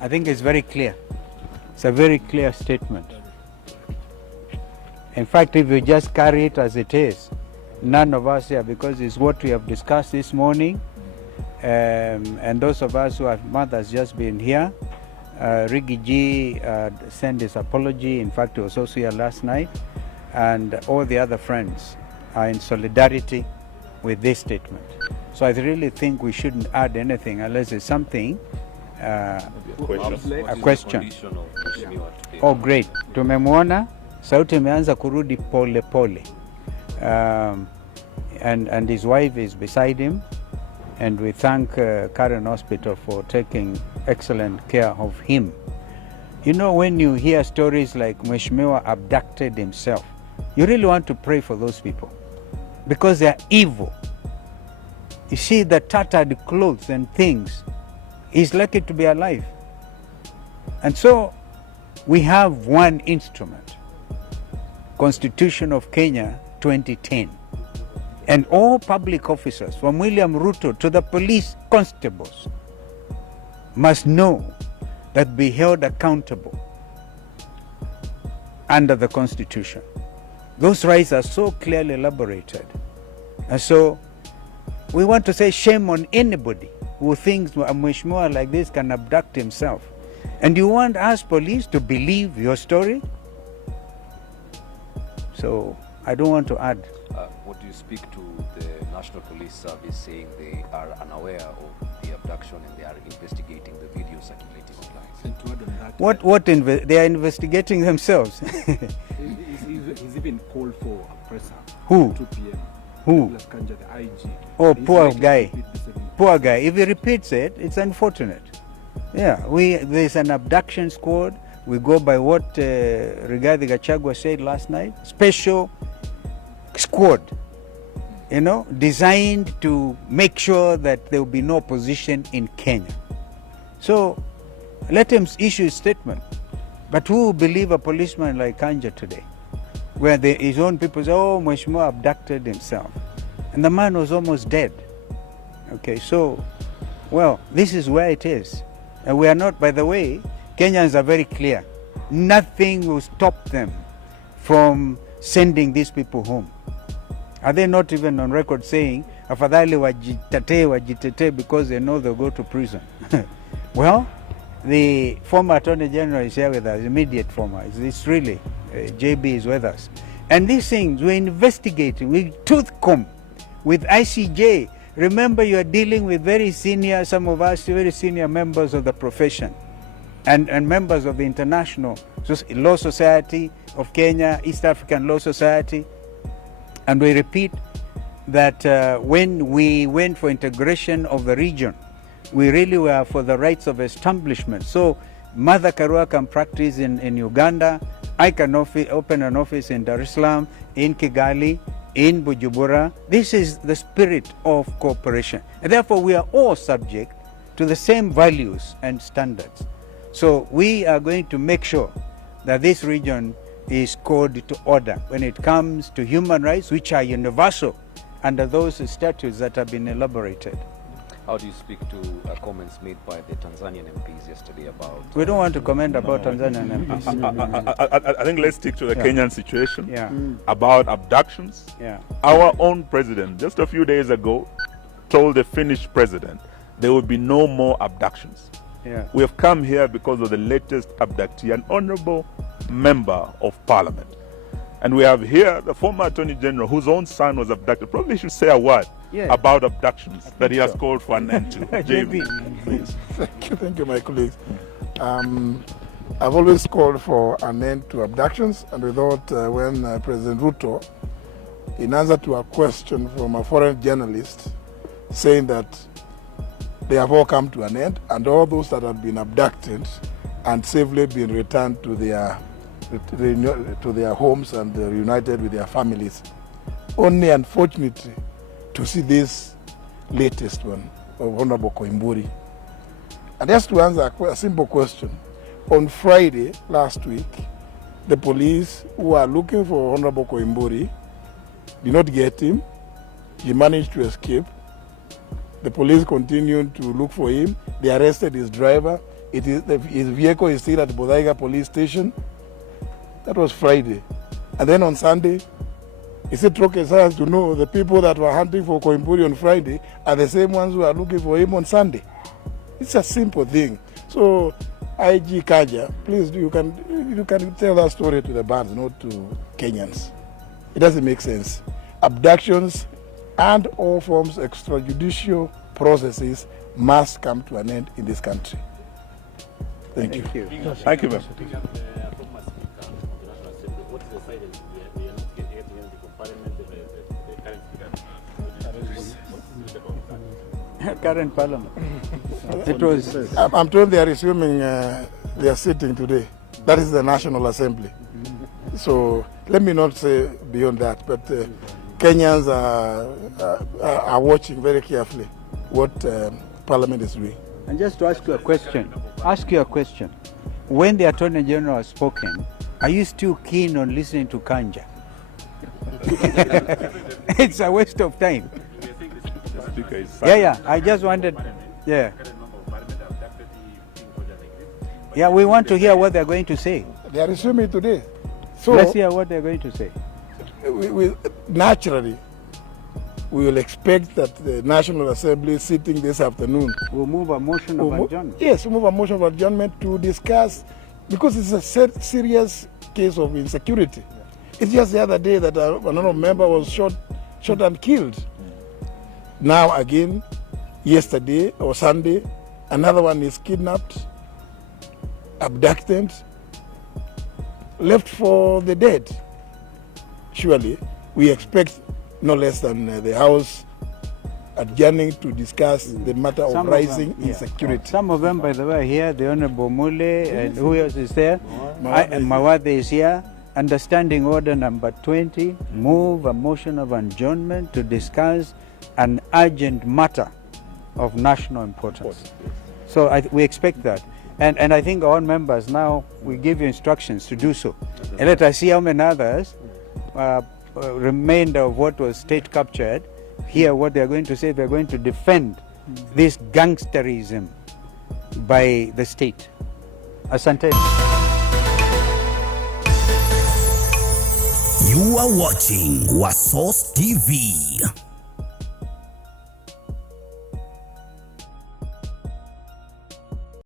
I think it's very clear. It's a very clear statement. In fact, if you just carry it as it is, none of us here, because it's what we have discussed this morning, and those of us who have mothers just been here, Rigi G sent his apology. In fact, he was also here last night, and all the other friends are in solidarity with this statement. So I really think we shouldn't add anything unless it's something, a question. Oh, great. Tumemwona, sauti imeanza kurudi pole pole. And his wife is beside him, and we thank Karen Hospital for taking excellent care of him. You know, when you hear stories like Mheshimiwa abducted himself, you really want to pray for those people because they are evil. You see the tattered clothes and things. He's lucky to be alive. And so we have one instrument, Constitution of Kenya 2010. And all public officers, from William Ruto to the police constables, must know that be held accountable under the Constitution. Those rights are so clearly elaborated. And so we want to say shame on anybody who thinks a Mheshimiwa like this can abduct himself. And you want us police to believe your story? So I don't want to add. What do you speak to the National Police Service saying they are unaware of the abduction and they are investigating the video circulating online? They are investigating themselves. He's even called for a presser. Who? 2 p.m. Who? Kanja, the IG. Oh, poor guy. Poor guy. If he repeats it, it's unfortunate. Yeah, there's an abduction squad. We go by what Rigathi Gachagua said last night. Special squad, you know, designed to make sure that there will be no opposition in Kenya. So let him issue a statement. But who will believe a policeman like Kanja today, where his own people say, oh, Mheshimiwa abducted himself. And the man was almost dead. Okay, so, well, this is where it is. And we are not, by the way, Kenyans are very clear. Nothing will stop them from sending these people home. Are they not even on record saying, afadhali wajitetee because they know they'll go to prison? Well, the former Attorney General is here with us, immediate former. It's really, JB is with us. And these things, we're investigating, we tooth comb with ICJ. Remember, you are dealing with very senior, some of us, very senior members of the profession and members of the International Law Society of Kenya, East African Law Society. And we repeat that when we went for integration of the region, we really were for the rights of establishment. So Mother Karua can practice in Uganda. I can open an office in Dar es Salaam, in Kigali, in Bujumbura. This is the spirit of cooperation. And therefore, we are all subject to the same values and standards. So we are going to make sure that this region is called to order when it comes to human rights, which are universal under those statutes that have been elaborated. How do you speak to comments made by the Tanzanian MPs yesterday about... We don't want to comment about Tanzanian MPs. I think let's stick to the Kenyan situation. Yeah. About abductions. Yeah. Our own president, just a few days ago, told the Finnish president there will be no more abductions. Yeah. We have come here because of the latest abductee, an honorable member of parliament. And we have here the former Attorney General whose own son was abducted. Probably should say a word about abductions that he has called for an end to. JB, please. Thank you, my colleagues. I've always called for an end to abductions, and we thought when President Ruto, in answer to a question from a foreign journalist, saying that they have all come to an end, and all those that have been abducted and safely been returned to their homes and reunited with their families. Only, unfortunately, to see this latest one of Honorable Koimburi. And just to answer a simple question, on Friday last week, the police who are looking for Honorable Koimburi did not get him. He managed to escape. The police continued to look for him. They arrested his driver. His vehicle is still at Bodaiga police station. That was Friday. And then on Sunday, he said Troke has to know the people that were hunting for Koimburi on Friday are the same ones who are looking for him on Sunday. It's a simple thing. So, IG Kanja, please, you can tell that story to the bands, not to Kenyans. It doesn't make sense. Abductions and all forms of extrajudicial processes must come to an end in this country. Thank you. Thank you, ma'am. Current parliament. It was. I'm told they are resuming their sitting today. That is the National Assembly. So let me not say beyond that, but Kenyans are watching very carefully what Parliament is doing. And just to ask you a question. When the Attorney General has spoken, are you still keen on listening to Kanja? It's a waste of time. Yeah. I just wanted, yeah. Yeah, we want to hear what they're going to say. They are resuming today. So let's hear what they're going to say. Naturally, we will expect that the National Assembly sitting this afternoon We'll move a motion of adjournment. Yes, we'll move a motion of adjournment to discuss, because it's a serious case of insecurity. It's just the other day that another member was shot and killed. Now again, yesterday or Sunday, another one is kidnapped, abducted, left for the dead. Surely, we expect no less than the House adjourning to discuss the matter of rising insecurity. Some of them, by the way, are here. The Honorable Mule, and who else is there? Mawade is here. Understanding order number 20, move a motion of adjournment to discuss an urgent matter of national importance. So we expect that. And I think all members now, we give you instructions to do so. And let us see how many others, remainder of what was state captured, hear what they're going to say. They're going to defend this gangsterism by the state. Asante. You are watching Wasos TV.